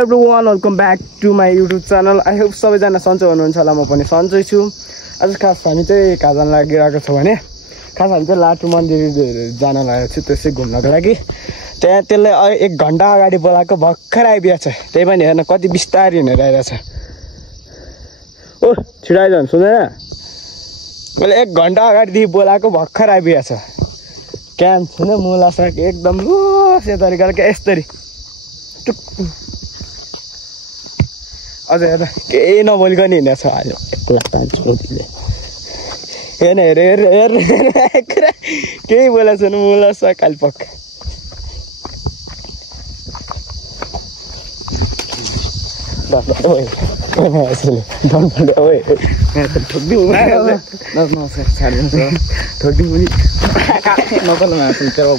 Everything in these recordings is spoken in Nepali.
everyone, welcome back to my YouTube channel. I hope सबैजना सन्चै हुनुहुन्छ होला। म पनि सन्चै छु। आज खास हामी चाहिँ कहाँ जान लागिरहेको छौँ भने खास हामी चाहिँ लाटु मन्दिर जान लागेको छु त्यसै घुम्नको लागि। त्यहाँ त्यसले 1 घण्टा अगाडि बोलाएको भर्खर आइपुगेछ। त्यही पनि हेर्न कति बिस्तारै हिँडेर आइरहेछ। ओ छिटो आइज सुन्दैन मैले 1 घण्टा अगाडिदेखि बोलाएको भर्खर आइपुगेछ। क्याम्प छैन मुला साग एकदम लोसे तरिकाले क्या यसरी अझ हेर केही नबोलिकन हिँडेछ अहिले हेर्न हेर कुरा केही बोलेको छैन मुला साग कालपक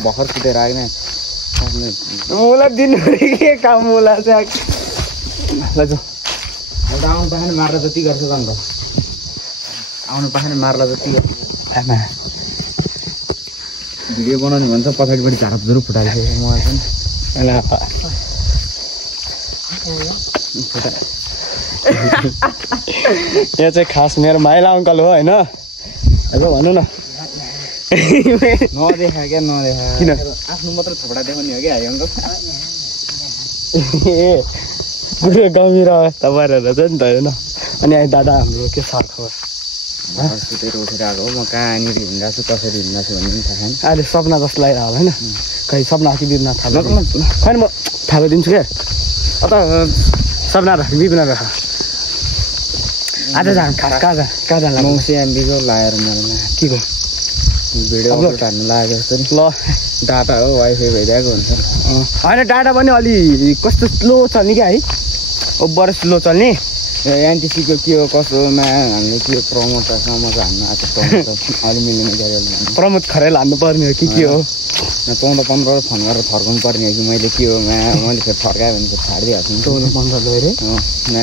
भर्खर सुतेर आएन मुला दिनु के काम मुला साग आउनु पाएन मार्ला जति गर्छ अन्त आउनु पाएन मार्ला जति आमा भिडियो बनाउने भन्छ पछाडिपट्टि झारपजुर फुटाइसकेको मलाई यो चाहिँ खास मेरो माइला अङ्कल हो होइन अब भन्नु न नदेखा क्या नदेखा किन आफ्नो मात्र थपडा देखाउने हो क्या है अङ्कल ए बुढो गम्भीर अवस्था भएर चाहिँ नि त होइन अनि अहिले दादा हाम्रो के छ खबर सुतेर उठेर आएको हो म कहाँनिर हिँडिरहेको छु कसरी हिँडिरहेको छु भन्ने पनि थाहा छैन अहिले सपना जस्तो लागिरहेको होइन खै सपना आँखिदिन थाहा खै म थाहा दिन्छु क्या अत सपना राख बिपना राख आज जानु खास कहाँ जानु मौसी एमबीको लाएर मलाई के को भिडियो अपलोड हान्नु लागेको जस्तो नि ल डाटा हो वाइफाई भइरहेको हुन्छ होइन डाटा पनि अलि कस्तो स्लो चल्ने क्या है ओभर स्लो चल्ने एनटिसीको के हो कसोमा हामीले के प्रमोटरसम्म हान्नु आएको प्रमोटर अलि मिल्ने गरी प्रमोद खरेल हान्नु पर्ने हो कि के हो 14-15 फोन गरेर फर्काउनु पर्ने हो कि मैले के हो मैले फेरि फर्कायो भने फेरि छाडिदिइहाल्छु 14-15 रे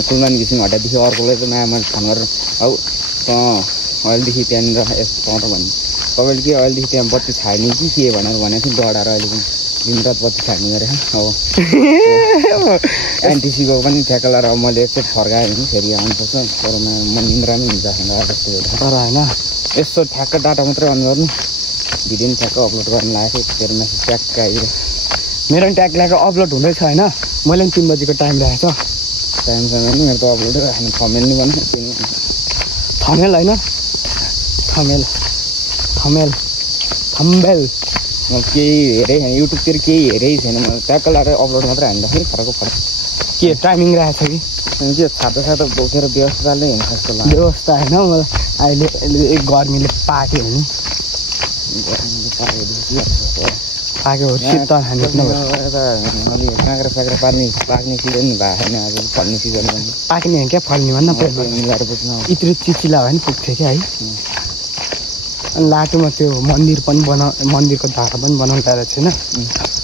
कुलमान घिसिङ हटाएदेखि अर्कोलाई चाहिँ मैले फोन गरेर औ अहिलेदेखि त्यहाँनिर यस्तो भन्नु तपाईँले के अहिलेदेखि त्यहाँ बत्ती छाड्ने कि के भनेर भनेको थिएँ डढाएर अहिले पनि दिनरात बत्ती छाड्ने गरेँ हो एनटिसीको पनि ठ्याक्क लगाएर मैले एकचोटि फर्काएँ भने फेरि आउनुपर्छ तर म निन्द्रामै हुन्छ जस्तो तर होइन यस्तो ठ्याक्क डाटा मात्रै अन गर्नु भिडियो पनि ठ्याक्क अपलोड गर्नु लागेको थियो फेरि मेसेज ट्याक्क आइदियो मेरो पनि ट्याग ल्याएको अपलोड हुँदैछ होइन मैले पनि 3 बजीको टाइम राखेको छ टाइमसँग नि मेरो त अपलोडै राख्नु थमेल नि भन्नु थमेल होइन थम्बेल म केही हेरेँ युट्युबतिर केही हेरेकै छैन म ट्याक्क लगाएर अपलोड मात्रै हान्दाखेरि फरक के टाइमिङ राखेको छ कि के छातो बोकेर व्यवस्थाले हेर्नु जस्तो लाग्यो व्यवस्था होइन मलाई अहिले गर्मीले पाक्यो भने पाक्यो शीतल हान्ने अलि काँक्रा साक्रा पाक्ने सिजन भएको छैन आज फल्ने सिजन पनि पाक्ने हो क्या फल्ने भन्दा मिलाएर बुझ्नु यत्रो चिचिला भयो नि पुग्थ्यो क्या है अनि लाटोमा त्यो मन्दिर पनि मन्दिरको धारा पनि बनाउनु रहेछ होइन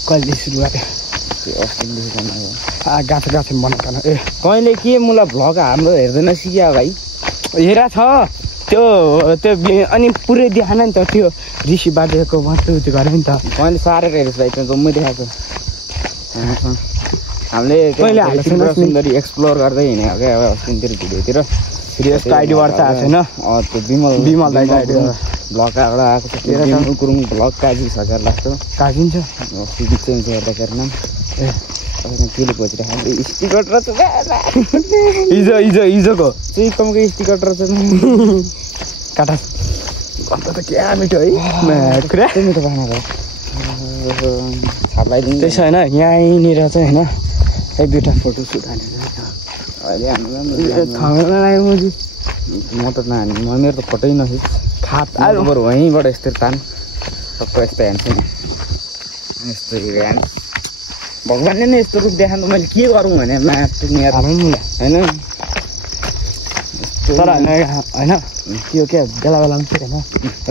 कहिले सुरु गरे गाछा बनाएको ए कहिले के मलाई भ्लग हाम्रो हेर्दैन सिक्या भाइ हेरा छ त्यो अनि पुरै देखाएन नि त त्यो ऋषि बाजेको मात्रै त्यो गरे नि त कहिले सारेर हेरेछ भाइ त्यो जम्मै देखाएको हामीले सुन्दरी एक्सप्लोर गर्दै हिँडेको क्या अब अस्तितिर भिडियोतिर फेरि यस्तो आइडीबाट चाहिँ आएको छैन त्यो विमल दाइको आइडी भ्लग एउटा आएको छ गुरुङ भ्लग काजी छ क्या लाग्छ काजिन्छ अस्ति चेन्ज गर्दाखेरि नाम ए केले खोजिरहेको स्टिकर रहेछ हिजोको कमको स्टिकर रहेछ काटा अन्त त क्या मिठो है मिठो बनाएको छाप लगाइदिनु त्यसो होइन यहीँनिर चाहिँ होइन 1-2टा फोटो सुट हानेर अहिले म त नानी मेरो त फोटै नखिच खाप बरु वहीँबाट यस्तो तान सबको यस्तो ह्यान्ड यस्तो ह्यान्ड भगवान्ले नै यस्तो रूप देखाउनु मैले के गरौँ भने होइन तर होइन त्यो क्या बेला बेलामा के होइन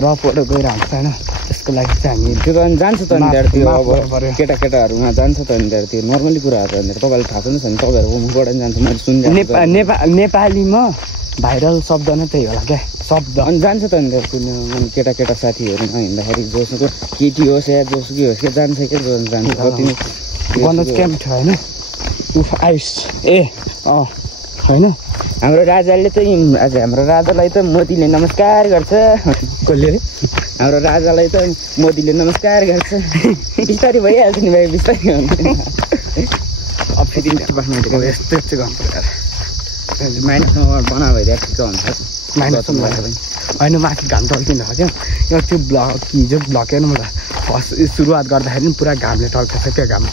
र फोटो गएर हान्छ होइन त्यसको लागि चाहिँ हामी त्यो त अनि जान्छ त नि त्यो अब केटाकेटाहरूमा जान्छ त नि त्यो नर्मली कुराहरू भनेर तपाईँलाई थाहा छैन तपाईँहरूको मुखबाट पनि जान्छ मैले सुन्ने नेपालीमा भाइरल शब्द नै त्यही होला क्या शब्द अनि जान्छ त नि केटा साथीहरूमा हिँड्दाखेरि जोसुकै केटी होस् या जोसुकै होस् क्या जान्छ क्या जान्छ कति बन्द क्याम्प थियो होइन आयुष ए होइन हाम्रो राजाले चाहिँ आज हाम्रो राजालाई त मोदीले नमस्कार गर्छ कसले हाम्रो राजालाई त मोदीले नमस्कार गर्छ बिस्तारै भइहाल्छ नि भाइ बिस्तारै अब फेरि बस्नु यस्तो यस्तो गर्नु पर्यो माइनसमा बना भइरहेको ठिक हुन्छ माइनसमा होइन माथि घाम टल्किन खोज्यो यो त्यो हिजो ब्लक हेर्नु मलाई फर्स्ट सुरुवात गर्दाखेरि पनि पुरा घामले टल्केछ क्या घाम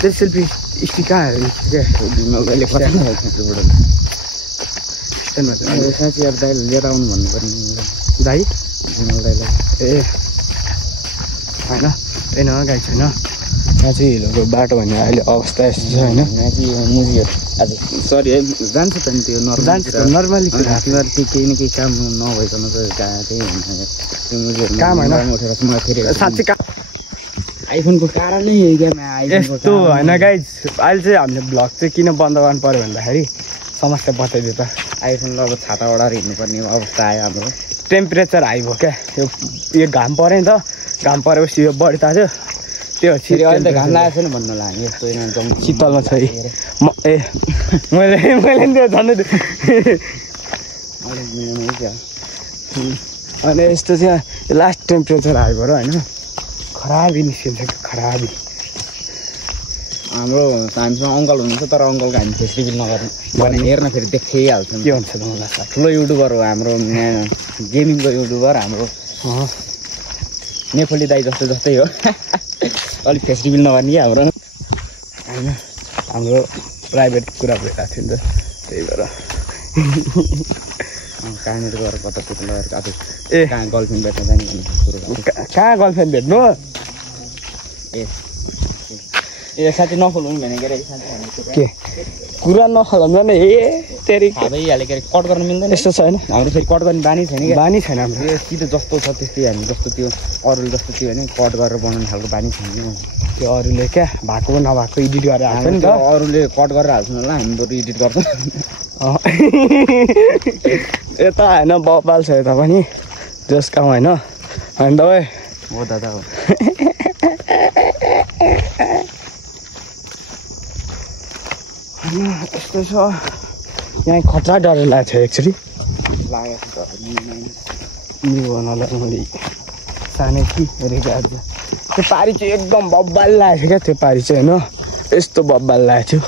त्यो सेल्फी स्टिक कहाँ साथीहरू दाइले लिएर आउनु भन्नुपर्ने दाइ दाइलाई ए होइन छैन गाई छैन यहाँ चाहिँ हिलोको बाटो भन्ने अहिले अवस्था यस्तो छ होइन यहाँ चाहिँ मुजीहरू आज सरी है जान्छ त नि त्यो जान्छ नर्मली तिमीहरू त्यो केही न केही काम नभइकन त त्यही हुन्छ त्यो मुजीहरू काम होइन उठेर मलाई फेरि साँच्चै काम आइफोनको कारणले यस्तो होइन गाइज अहिले चाहिँ हामीले भ्लग चाहिँ किन बन्द गर्नु पऱ्यो भन्दाखेरि समस्या बताइदियो त आइफोन अब छाता ओढाएर हिँड्नुपर्ने अवस्था आयो हाम्रो टेम्परेचर हाई भयो क्या यो घाम पऱ्यो नि त घाम परेपछि यो बढी तात्यो त्यो फेरि अहिले त घाम लागेको छैन भन्नु होला हामी यस्तो शीतलमा छ मैले त्यो झन् अनि यस्तो चाहिँ लास्ट टेम्परेचर हाई भएर होइन खराबी निस्किन्छ खराबी हाम्रो हामीसँग अङ्कल हुनुहुन्छ तर अङ्कलको हामी फेस्टिभल नगर्ने हेर्न फेरि देखिहाल्छ के हुन्छ त मलाई ठुलो युट्युबर हो हाम्रो गेमिङको युट्युबर हाम्रो नेफोली दाई जस्तै हो अलिक फेस्टिभल नगर्ने क्या हाम्रो होइन हाम्रो प्राइभेट कुरा भइरहेको थियो नि त त्यही भएर कहाँनिर गएर कतातिर लगेर आफू ए कहाँ गर्लफ्रेन्ड भेट्न जाने भन्ने कुरो कहाँ गर्लफ्रेन्ड भेट्नु ए साथी नखोल्नु नि भनेको अरे के कुरा नखलाउँदैन ए तेरि थाहा भइहाल्यो के अरे कट गर्न मिल्दैन यस्तो छैन हाम्रो फेरि कट गर्ने बानी छैन क्या बानी छैन हाम्रो यो सिधो जस्तो छ त्यस्तै हामी जस्तो त्यो अरूले जस्तो त्यो होइन कट गरेर बनाउने खालको बानी छैन त्यो अरूले क्या भएको नभएको एडिट गरेर हाल्छ नि त अरूले कट गरेर हाल्छन् होला हामी बरु एडिट गर्छौँ यता होइन बपाल छ यता पनि जस काम होइन होइन तपाईँ हो दादा हो यस्तो छ यहाँ खतरा डर लागेको छ एक्चुली मैले सानै कि हेरेको आज त्यो पारी चाहिँ एकदम बब्बाल लागेको थियो क्या त्यो पारी चाहिँ होइन यस्तो बब्बाल लागेको थियो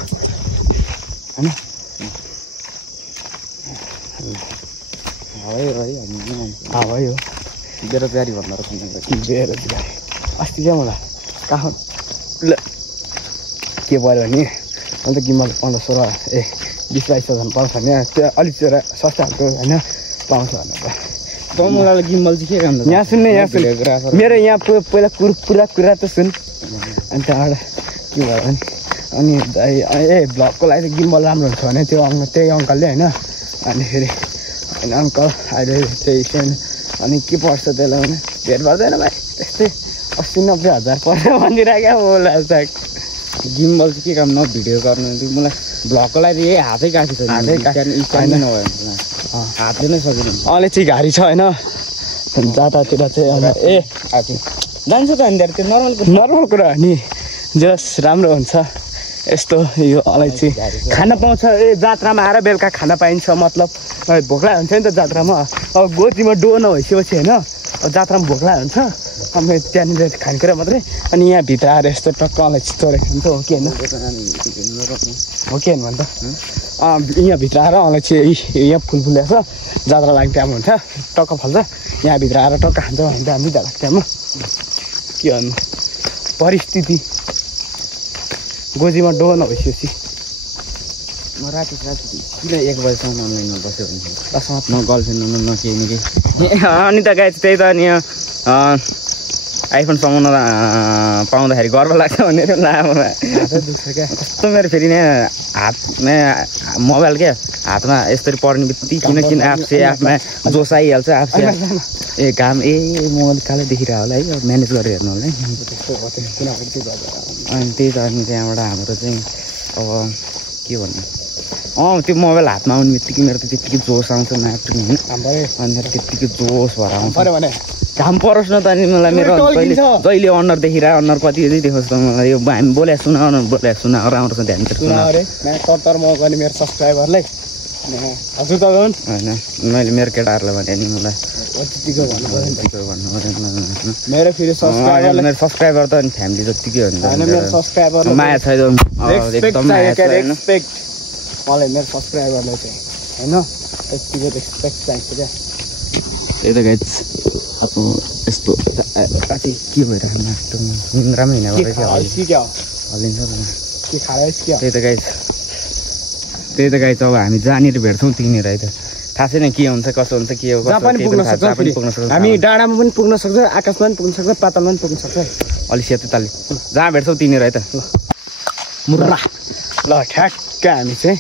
होइन हावै हो बेरोजगारी भन्दा रहेछ बेरोजगारी अस्ति क्या मलाई कहाँ के पऱ्यो भने अन्त गिम्बल 15-16 20-22,000 पाउँछ नि त्यो अलिक सस्ता खालको होइन पाउँछ भनेर मलाई गिम्बल चाहिँ के राम्रो यहाँ सुन्ने यहाँ सुन मेरो यहाँ पहिला पुरा कुरा त सुन अनि त्यहाँबाट के भयो भने अनि भ्लगको लागि चाहिँ गिम्बल राम्रो हुन्छ भने त्यो त्यही अङ्कलले होइन अनि फेरि होइन अङ्कल अहिले त्यही सानो अनि के पर्छ त्यसलाई भने भेट पर्दैन भाइ त्यस्तै 80-90 हजार पर्छ भनिदिरहेको होला साग गिम्बल चाहिँ के काम न भिडियो गर्नु मलाई भ्लगको लागि यही हातै काफी छ हातले नै सकिँदैन अहिले चाहिँ घारी छ होइन जातातिर चाहिँ ए जान्छ त अनि त्यो नर्मल कुरा हो नि जस राम्रो हुन्छ यस्तो यो अलैँची खाना पाउँछ जात्रामा आएर बेलुका खाना पाइन्छ मतलब भोक लागेको हुन्छ नि त जात्रामा अब गोजीमा डो नभइसकेपछि होइन जात्रामा भोक लागेको हुन्छ अब त्यहाँनिर खानेकुरा मात्रै अनि यहाँ भित्र आएर यस्तो टक्क अलैँची चोरेको हुन्छ हो कि होइन हो कि होइन भन्छ यहाँ भित्र आएर अलैँची यहाँ फुलेको छ जात्रा लाग्ने टाइम हुन्छ टक्क फल्छ यहाँ भित्र आएर टक्क खान्छ भने त हामी जाँदा टाइममा के भन्नु परिस्थिति गोजीमा डो नभइसकेपछि म राति किन 1 बजीसम्म अनलाइनमा बस्यो भने न गर्लफ्रेन्ड न केही न केही अनि त गाई त्यही त अनि आइफोन समाउन पाउँदाखेरि गर्व लाग्छ भनेर लामोमा दुख्छ क्या कस्तो मेरो फेरि नै हातमा मोबाइल क्या हातमा यसरी पर्ने बित्तिकै किन आफमा जोस आइहाल्छ आफसे घाम मोबाइल कालै देखिरहेको होला है म्यानेज गरेर हेर्नु होला है अनि त्यही त अनि त्यहाँबाट हाम्रो चाहिँ अब के भन्नु त्यो मोबाइल हातमा आउने बित्तिकै मेरो त त्यत्तिकै जोस आउँछ नाच्नु होइन अनि त्यत्तिकै जोस भएर आउँछ घाम परोस् न त अनि मलाई मेरो जहिले अनुहार देखिरह अनुहार कति देखोस् त मलाई यो हामी बोले सुन अनुहार बोले सुन राम्रोसँग ध्यान दिएर सुन अरे म तर म गर्ने मेरो सब्स्क्राइबरलाई हजुर त गन हैन मैले मेरो केटाहरुलाई भने नि मलाई कतिको भन्नु पर्यो मेरो फेरि सब्स्क्राइबर मेरो सब्स्क्राइबर त अनि फ्यामिली जतिकै हुन्छ हैन मेरो सब्स्क्राइबर माया छ एकदम माया छ रेस्पेक्ट मलाई मेरो सब्स्क्राइबरलाई चाहिँ हैन यतिको रेस्पेक्ट चाहिन्छ क्या त्यही त गाइस अब यस्तो कति के भइरहेको माटोमा निन्द्रामै हिँड्ने भएर क्या हल्लिन्छ त के खाएछ क्या त्यही त गाइस अब हामी जहाँनिर भेट्छौँ त्यहीँनिर है त थाहा छैन के हुन्छ कसो हुन्छ के हो जहाँ पनि पुग्न सक्छ हामी डाँडामा पनि पुग्न सक्छ आकाशमा पनि पुग्न सक्छ पातालमा पनि पुग्न सक्छ अलि सेतो तालि जहाँ भेट्छौँ त्यहीँनिर है त मुर्रा ल ठ्याक्क हामी चाहिँ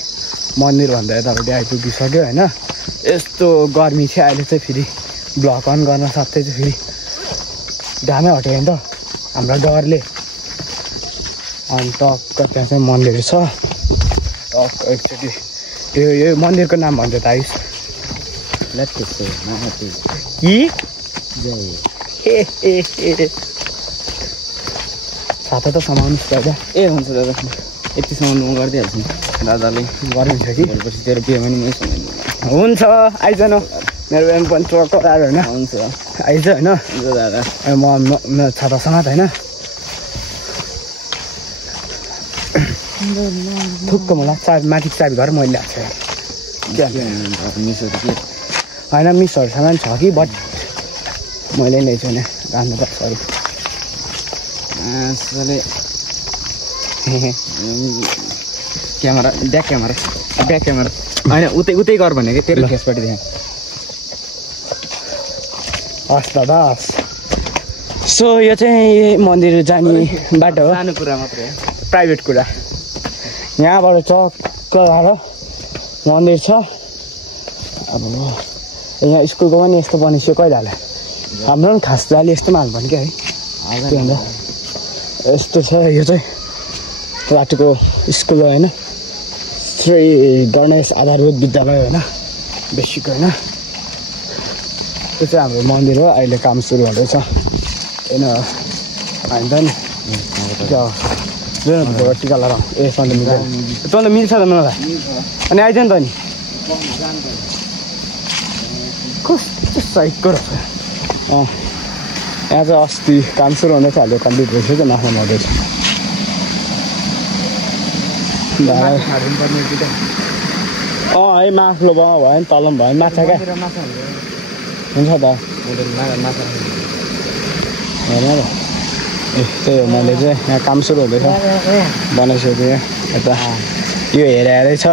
मन्दिर भन्दा यतापट्टि आइपुगिसक्यो होइन यस्तो गर्मी चाहिँ अहिले चाहिँ फेरि ब्लक अन गर्न साथै चाहिँ फेरि घामै हट्यो नि त हाम्रो डरले अनि टक्क त्यहाँ चाहिँ मन्दिर छ टक्क एकचोटि यो मन्दिरको नाम भन्छ त आयुष साथै त समाउनुहोस् दादा ए हुन्छ दादा यति सामान म गरिदिइहाल्छु दादाले गरिदिन्छ कि भोलिपछि तेरो बिहेमा नि मै समाइदिनु हुन्छ आइज न मेरो बिहान पनि ट्रक आयो होइन हुन्छ आइज होइन हुन्छ दादा म छातासँग त होइन थुक्क मलाई चाबी माथि चाबी घर मैले ल्याएको छु मिसहरू के होइन मिसहरूसँग पनि छ कि बट मैले ल्याएको छैन राम्रो त सरी क्यामेरा ब्याक क्यामेरा होइन उतै गर भने कि तेरो फेसपट्टि देखा हस् दादा हस् सो यो चाहिँ मन्दिर जाने बाटो हो सानो कुरा मात्रै प्राइभेट कुरा यहाँबाट चक्क आएर मन्दिर छ अब यहाँ स्कुलको पनि यस्तो बनिसक्यो कहिले हाल्यो हाम्रो पनि खास जाली यस्तो हाल्नु पर्ने क्या है त्यो भन्दा यस्तो छ यो चाहिँ बाटोको स्कुल हो होइन श्री गणेश आधारभूत विद्यालय होइन बेसिक होइन त्यो चाहिँ हाम्रो मन्दिर हो अहिले काम सुरु हुँदैछ होइन होइन त नि क्या हो टिका लगाऊ ए सन्त मिल्छ तँ त मिल्छ त मलाई अनि आइज नि त नि कस्तो साइकको रहेछ यहाँ चाहिँ अस्ति काम सुरु हुँदैछ अहिले कम्प्लिट भइसक्यो माथि हुँदैछ है माथिल्लो भयो नि तल पनि भयो माछा क्या हुन्छ त हेर्नु त ए त्यही हो मैले चाहिँ यहाँ काम सुरु हुँदैछ बनाइसकेको यता यो हेरेरै छ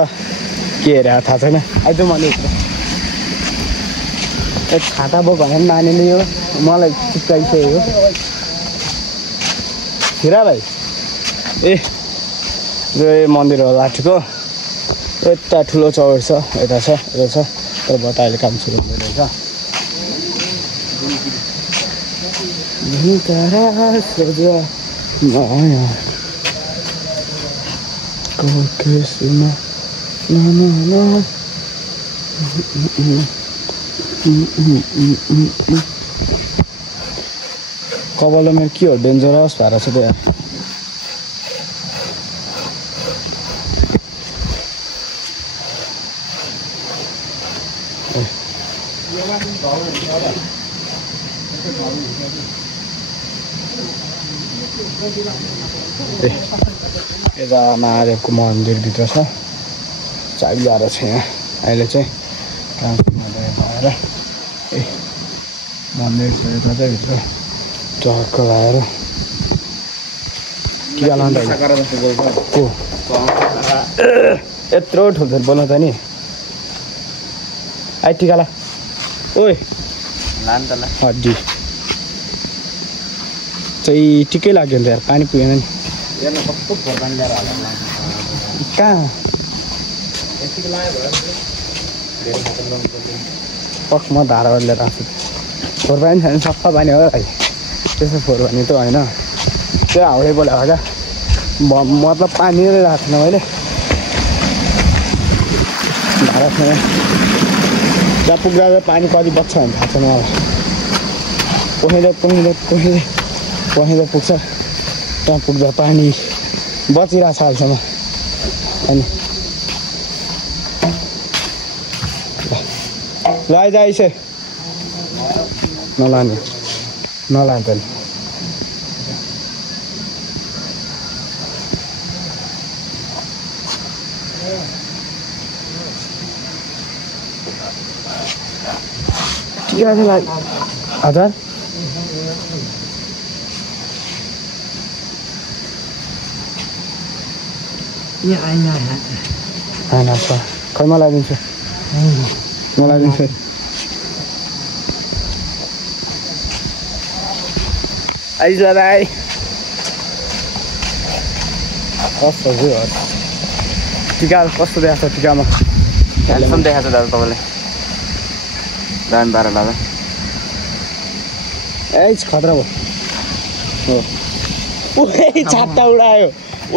के हेरेर थाहा छैन अहिले मैले छाता बोक भने पनि नानीले यो मलाई चिप्काइसकेको हिरा भाइ ए मन्दिर हो लाठीको यता ठुलो चौर छ यता छ तरबाट अहिले काम सुरु हुँदैछ कपालमा मेरो के हो डेन्जरस भएर छ त्यहाँ यता महादेवको मन्दिरभित्र छ चाबी ल्याएर छ यहाँ अहिले चाहिँ काम भएर ए मन्दिर छ यता चाहिँ भित्र चक्क लगाएर टिका लाउँदा को यत्रो ठुल्ठुलो बोल्नु त नि आइ टिका ला ओइ हड्डी चाहिँ टिकै लाग्यो नि त यार पानी पुगेन नि कहाँ पक म धाराबाट लिएर आउँछु फोहोर पानी छैन सफा पानी हो भाइ त्यसो फोहोर पानी त होइन त्यो हाउडे बोलाएको क्या मतलब पानी नै राखेको थिएन मैले धारा छैन जहाँ पुग्दा पानी कति बच्छ भने थाहा छैन मलाई पहेँलो पुग्छ त्यहाँ पुग्दा पानी बचिरहेको छ अहिलेसम्म अनि ल आइज नलाने नलान्छ नि ठिक छ ल हजार होइन छ खै मलाई दिन्छु आइज दाइ कस्तो हो टिका कस्तो देखाएको छ टिकामा ह्यान्डसम देखाएको छ दाजु तपाईँले दामी पारेर लाँदा ए खतरा भयो हो छाता उडायो ओ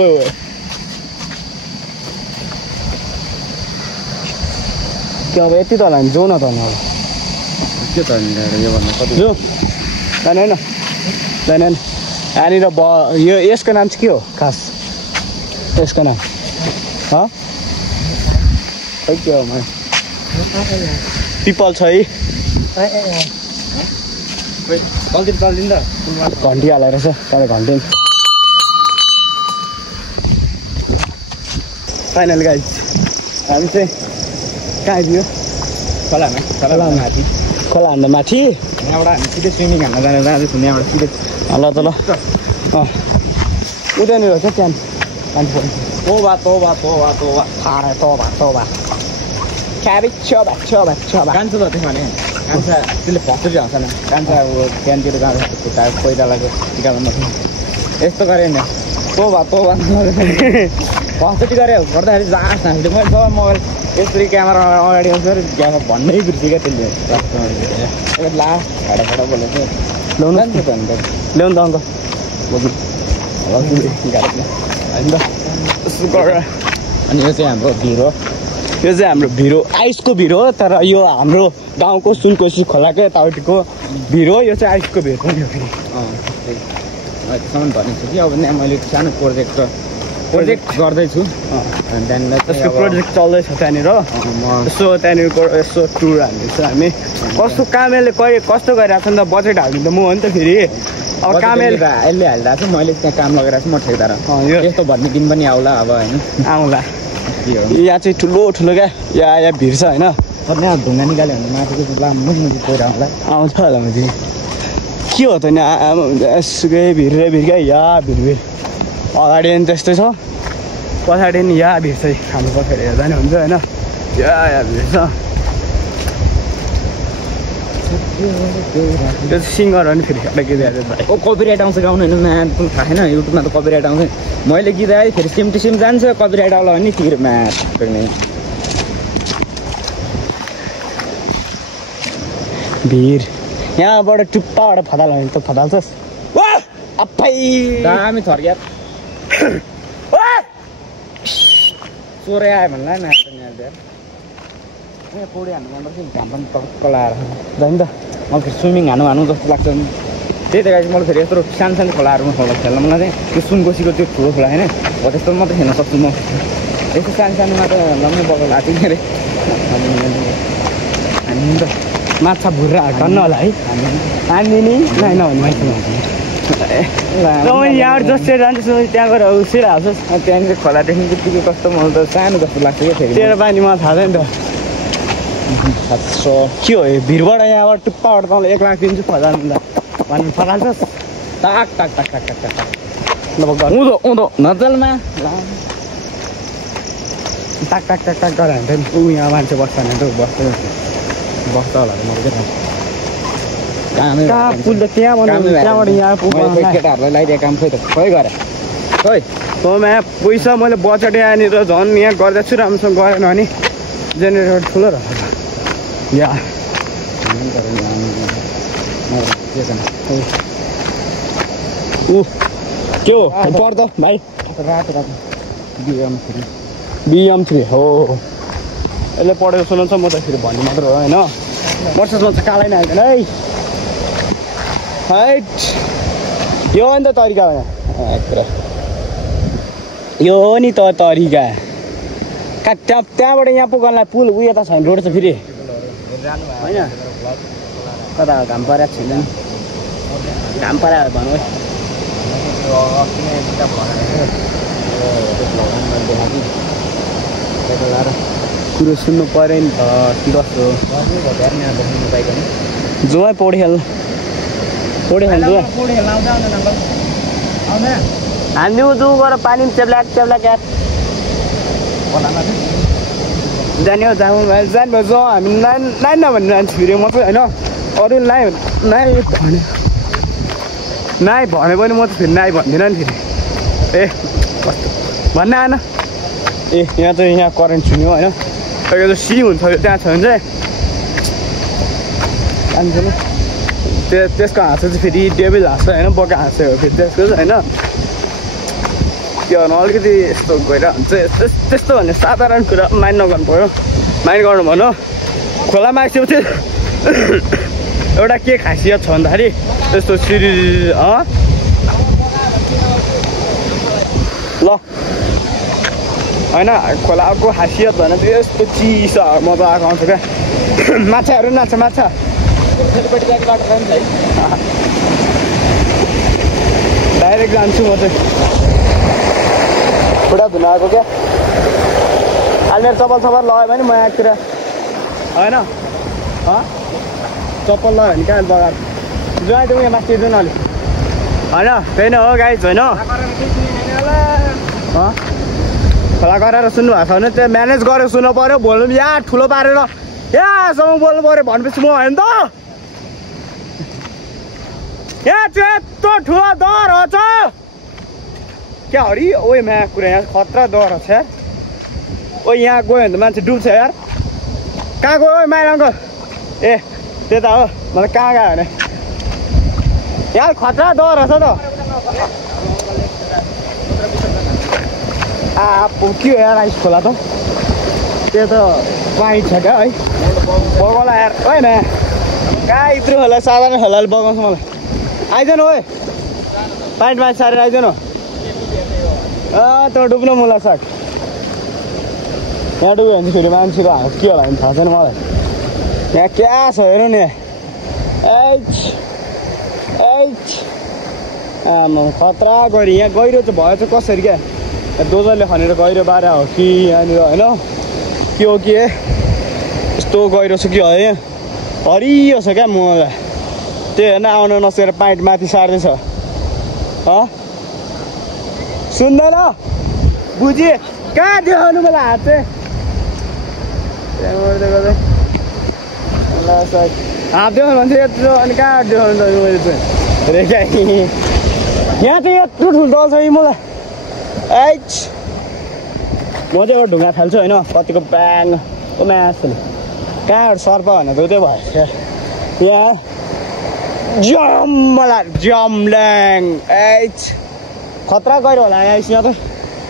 त्यो अब यति तल हामी जाउँ न त अब के त योभन्दा कति जो होइन होइन यहाँनिर यो यसको नाम चाहिँ के हो खास यसको नाम खै के हो पिपल छ है चल्दिनु त घन्टी हालेर छ तपाईँ घन्टी फाइनल गाइज हामी चाहिँ कहाँ आइदियो खोला माथि खोला हान्दा माथि यहाँबाट हामी सिधै स्विमिङ हान्न जाँदैछौँ यहाँबाट सिधै ल त ल उतानिर छ त्यहाँ मान्छे तोबा कान्छ त त्यसमा नि कान्छा त्यसले भक्तरी हाल्छ न कान्छा अब त्यहाँतिर जाँदाखेरि खुट्टा पहिला लाग्यो टिका लाउनु यस्तो गरेँ नि तोबा भक्तरी गरेँ गर्दाखेरि जाँच हामीले मैले जब मोबाइल यसरी क्यामेरा अगाडि आउँछ क्यामेरा भन्नै बिर्सेँ क्या त्यसले लास्ट फाटा बोलेको थियो ल्याउनु जान्छ त अन्त ल्याउनु त अङ्क अनि यो चाहिँ हाम्रो भिर हो यो चाहिँ हाम्रो भिर आइसको भिर हो तर यो हाम्रो गाउँको सुनकोशी खोलाकै यताउतिको भिर हो यो चाहिँ आइसको भिर पनि हो फेरि अहिलेसम्म भनेको छु कि अब यहाँ मैले सानो प्रोजेक्ट गर्दैछु अनि त्यहाँनिर त्यसको प्रोजेक्ट चल्दैछ त्यहाँनिर यसो त्यहाँनिरको यसो टुर हाल्दैछ हामी कस्तो कामेले कस्तो गरिरहेको छ नि त बजेट हालिदिनु त म हो नि त फेरि अब कामेले यसले हालिरहेको छु मैले त्यहाँ काम लगाइरहेको छु म ठेकदार यस्तो भन्ने दिन पनि आउला अब होइन आउँला यहाँ चाहिँ ठुलो क्या यहाँ भिर छ होइन तर यहाँ ढुङ्गा निकाल्यो भने माथिको लामो पहिरो आउँला आउँछ होला माथि के हो त नि यसुकै भिर क्या यहाँ भिर अगाडि पनि त्यस्तै छ पछाडि नि यहाँ भिर चाहिँ हाम्रो पछाडि हेर्दा नि हुन्छ होइन यहाँ भिर छ त्यो सिङ्गर हो नि फेरि एउटा गीत गाएको कपिराइट आउँछ गाउनु होइन म्याथ थाहा छैन युट्युबमा त कपिराइट आउँछ मैले गीत गाएँ फेरि सेम टु सेम जान्छ कपिराइट आउला भने फेरि म्याथ भिर यहाँबाट टुप्पाबाट फदाल भने त फदाल्छस् अप्पै दामी थर्क्या चोरे आयो भन्ला न पौडी हान्नु मनपर्छ घाम पनि टक्क लाएर जाने त मलाई फेरि स्विमिङ हानु जस्तो लाग्छ नि त्यही त गाइस मलाई फेरि यत्रो सानो खोलाहरूमा खेल्न मलाई चाहिँ त्यो सुनकोसीको त्यो ठुलो खोला होइन हो त्यस्तो मात्रै खेल्न सक्छु म यस्तो सानोमा त लम्मै बगाल हाती अरे हामी त माछा भुर्रा टन्न होला है हामी नि नभने मान्छे यहाँबाट जस्तै जान्छस् त्यहाँ गएर उसिर हाल्छस् त्यहाँनिर खोला देख्ने बित्तिकै कस्तो मलाई त सानो जस्तो लाग्छ क्या फेरि तेरो पानी मलाई थाहा छैन त के हो भिरबाट यहाँबाट टुप्पाबाट तँलाई 1 लाख दिन्छु फजाल भन्नु फलाल्छस् टाक उँधो नजलमा टाक गरेर हुन्छ नि ऊ यहाँ मान्छे बस्छ भने त बस्छ होला मलाई के थाहा कहाँ पुग्दा त्यहाँबाट यहाँ केटाहरूलाई लगाइदिएको काम खोइ त खोइ गरे खोइ तँमा पैसा मैले बजेट यहाँनिर झन् यहाँ गर्दैछु छु राम्रोसँग गरेन भने जेनेरेटर ठुलो रहेछ यहाँ के हो पर्दा भाइ रातो बिएम3 हो यसले पढेको सुनाउँछ म त फेरि भन्ने मात्र हो होइन वर्षमा चाहिँ कालै नआइदिएन है हाइट यो हो नि त तरिका होइन यो हो नि त तरिका त्यहाँबाट यहाँ पुग्नलाई पुल उयो त छैन रोड त फेरि होइन कता घाम परेको छैन नि घाम परायो भनौँ कुरो सुन्नु पऱ्यो नि त के कस्तो जाउँ है पौडी खेल्नु हानिदिउँ जाउँ गएर पानी पनि चेप्ल्याक यार जाने हो जाउँ जानुभयो जाउँ हामी नाइ नभन्ने मान्छे फेरि म चाहिँ होइन अरू नाइ भने पनि म त फेरि नाइ भन्दिनँ नि फेरि ए कस्तो भन्न आएन ए यहाँ चाहिँ यहाँ करेन्ट छुन्यो होइन त्यो सी हुन्छ त्यहाँ छ भने चाहिँ जान्छ त्यसको हाँसो चाहिँ फेरि डेबिल हाँसो होइन बोका हाँसो हो फेरि त्यसको चाहिँ होइन त्यो भनौँ अलिकति यस्तो गइरहेको हुन्छ त्यस्तो भन्ने साधारण कुरा माइन्ड नगर्नु पऱ्यो माइन्ड गर्नु भनौँ खोलामा आइसकेपछि एउटा के खासियत छ भन्दाखेरि त्यस्तो सिरी ल होइन खोलाको खासियत भने चाहिँ यस्तो चिसो मजा आएको आउँछ क्या माछाहरू नाच्छ माछा डाइरेक्ट जान्छु म चाहिँ खुट्टा धुन आएको क्या अहिले मेरो चप्पल लगायो भने म यहाँतिर होइन चप्पल लगायो भने कहाँ बगाएर जुवाइ त उयो माथि दिनु अलिक होइन त्यही नै हो गाइज होइन खोला गरेर सुन्नु भएको छ भने त्यो म्यानेज गरेर सुन्नु पऱ्यो बोल्नु यहाँ ठुलो पारेर यहाँसम्म बोल्नु पऱ्यो भनेपछि म होइन त यहाँ चाहिँ यत्रो ठुलो दर हो छ क्या हरि ओ यहाँ कुरा यहाँ खतरा दर छ यार ओ यहाँ गयो भने त मान्छे डुब्छ यार कहाँ गयो ओ माइल अङ्कल ए त्यता हो मलाई कहाँ गयो भने यहाँ खतरा दर छ त के हो यार आइस खोला त त्यो त पाइन्छ क्या है बगाउला यार होइन कहाँ यत्रो होला साधारण खोलाले बगाउँछ मलाई आइजनु है पाइन्ट माथि सारेर आइजनु त्यो डुब्नु मुला साग यहाँ डुब्यो भने फेरि मान्छेको हाउस के होला भने थाहा छैन मलाई यहाँ क्या छ हेर्नु नि आमा खतरा गरी यहाँ गहिरो चाहिँ भयो चाहिँ कसरी क्या दोजरले खनेर गहिरो बारे हो कि यहाँनिर होइन के हो के यस्तो गहिरो छ कि है हरियो छ क्या मलाई त्यो हेर्न आउन नसकेर पाइन्ट माथि सार्दैछ सुन्दैन बुझी कहाँ देखाउनु मलाई हात चाहिँ हात देखाउनु भन्छ यत्रो अनि कहाँ देखाउनु त मैले चाहिँ रेखा यहाँ चाहिँ यत्रो ठुलो दल छ कि मलाई म चाहिँ एउटा ढुङ्गा फाल्छु होइन कतिको ब्याङ म्यास कहाँबाट सर्प भनेर त भयो यहाँ जमल्याङ खतरा गऱ्यो होला यहाँ यहाँ त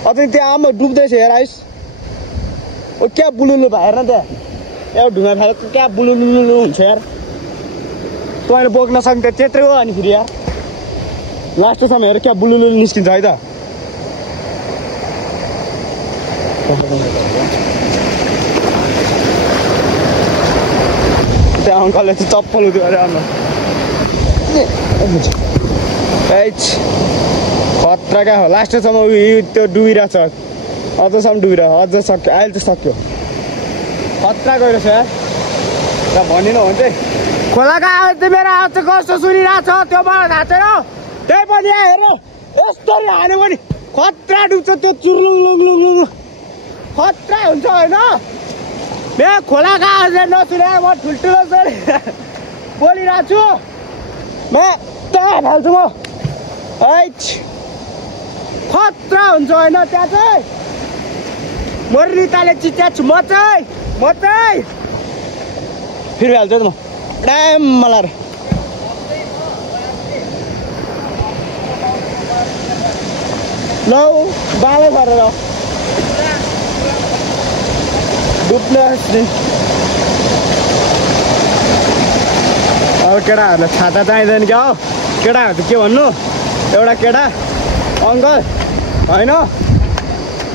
अझै त्यहाँ आमा डुब्दैछ हेर आइस ओ क्या बुलुलु भयो हेर न त्यहाँ एउटा ढुङ्गा फालेको क्या बुलुलुलु हुन्छ यार तपाईँले बोक्न सक्ने त्यत्रै हो अनि फेरि यार लास्टसम्म हेर क्या बुलुलुलु निस्किन्छ है त त्यहाँ अङ्कलले चाहिँ चप्पल उद्यो अरे आमा खतरा क्या हो लास्टसम्म त्यो डुबिरहेको छ अझसम्म डुबिरहेको अझ सक्यो अहिले चाहिँ सक्यो खतरा गइरहेको छ यार त्यहाँ भनिनँ भने चाहिँ खोलाको आवाज चाहिँ मेरो आवाज चाहिँ कस्तो सुनिरहेको छ त्यो मलाई थाहा छैन त्यही पनि यहाँ हेर यस्तो हान्यो भने खतरा डुब्छ त्यो चुर्लुङ खतरा हुन्छ होइन मेरो खोलाको आवाजले नसुने म ठुल्ठुलो बोलिरहेको छु म त्यहाँ फाल्छु म खतरा हुन्छ होइन त्यहाँ चाहिँ मर्रिताले चिच्याछु म चाहिँ फेरि हाल्छु त म ड्याम मलाई लौ बालै गरेर डुब्न अब केटाहरूलाई छाता चाहिँदैन क्या हो केटाहरू के भन्नु एउटा केटा अङ्कल होइन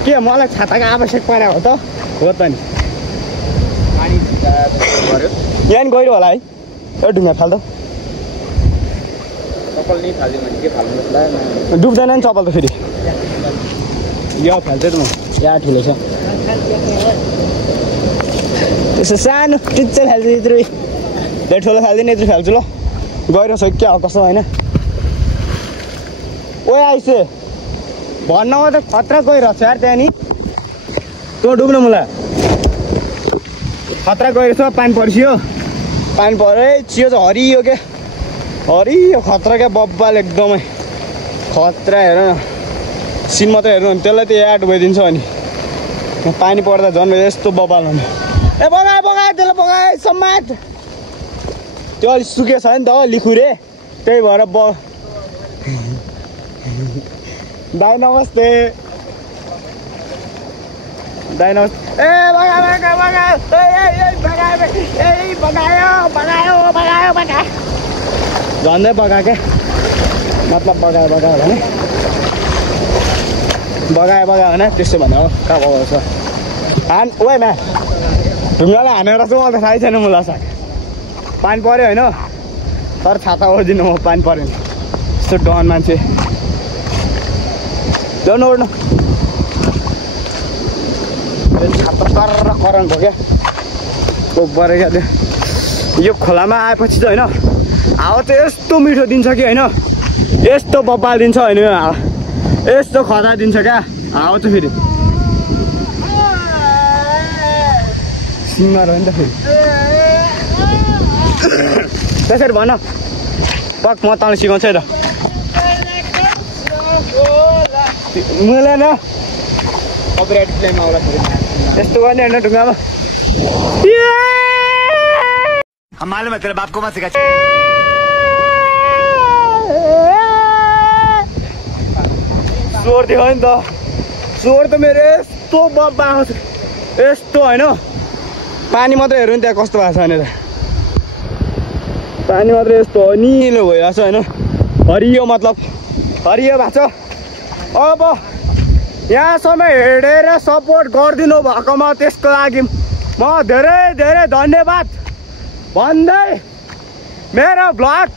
के मलाई छाताको आवश्यक परेको हो त नि यहाँ नि गइरह्यो होला है एउटा ढुङ्गा फाल्द डुब्दैन नि चप्पल त फेरि यो फाल्छ त म यहाँ ठुलो छ त्यसो सानो टिच्चो फाल्छु यत्रो धेरै ठुलो फाल्दैन यत्रो फाल्छु ल गइरहेको छ क्या हो कस्तो होइन ओ आइसे भन्नमा त खतरा गइरहेको छ यार त्यहाँ नि तँ डुब्नु मलाई खतरा गइरहेछ पानी पर्सियो पानी परे चियो चाहिँ हरियो क्या हरियो खतरा क्या बब्बाल एकदमै खतरा हेर न सिन मात्रै हेर्नु भने त्यसलाई त यहाँ डुबाइदिन्छ अनि पानी पर्दा झन् यस्तो बब्बाल हुने ए बगाए बगाए त्यसलाई बगाए समात त्यो अलिक सुकेको छ नि त हो लिखुरे त्यही भएर दाइ नमस्ते दाइ नमस्ते ए बगा बगा बगा बगायो बगायो बगायो बगा झन्डै बगा क्या मतलब बगायो बगायो भने बगायो बगायो भने त्यसो भने हो कहाँ बगाएको छ हान ओए म्या ढुङ्गालाई हानेर चाहिँ मलाई त थाहै छैन मलाई साग पानी पऱ्यो होइन तर छाता ओढिदिनु म पानी परेन यस्तो डन मान्छे ल्याउनु ओढ्नु छाता तर करेन्ट भयो क्या ओभर क्या त्यो यो खोलामा आएपछि चाहिँ होइन हावा चाहिँ यस्तो मिठो दिन्छ कि होइन यस्तो बब्बाल दिन्छ होइन हावा यस्तो खतरा दिन्छ क्या हावा चाहिँ फेरि सिङ्गर हो नि त फेरि त्यसरी भन पक म तँलाई सिकाउँछु है त मिलेन यस्तो गर्ने होइन ढुङ्गामा हम मालूम है तेरे बाप को मत सिखा स्वर थियो नि त स्वर त मेरो यस्तो बब्बा आउँछ यस्तो होइन पानी मात्रै हेर्नु नि त्यहाँ कस्तो भएको छ भनेर पानी मात्रै यस्तो निलो भइरहेको छ होइन हरियो मतलब हरियो भएको छ अब यहाँसम्म हेरेर सपोर्ट गरिदिनु भएकोमा त्यसको लागि म धेरै धेरै धन्यवाद भन्दै मेरो ब्लग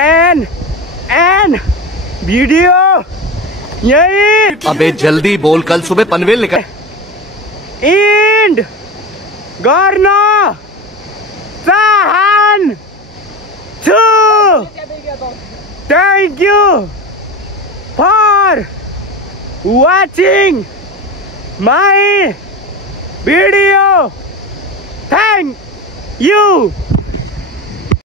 एन्ड भिडियो यही अबे जल्दी बोल कल सुबह पनवेल निकल इन्ड गर्न चाहन्छु thank you for watching my video. Thank you.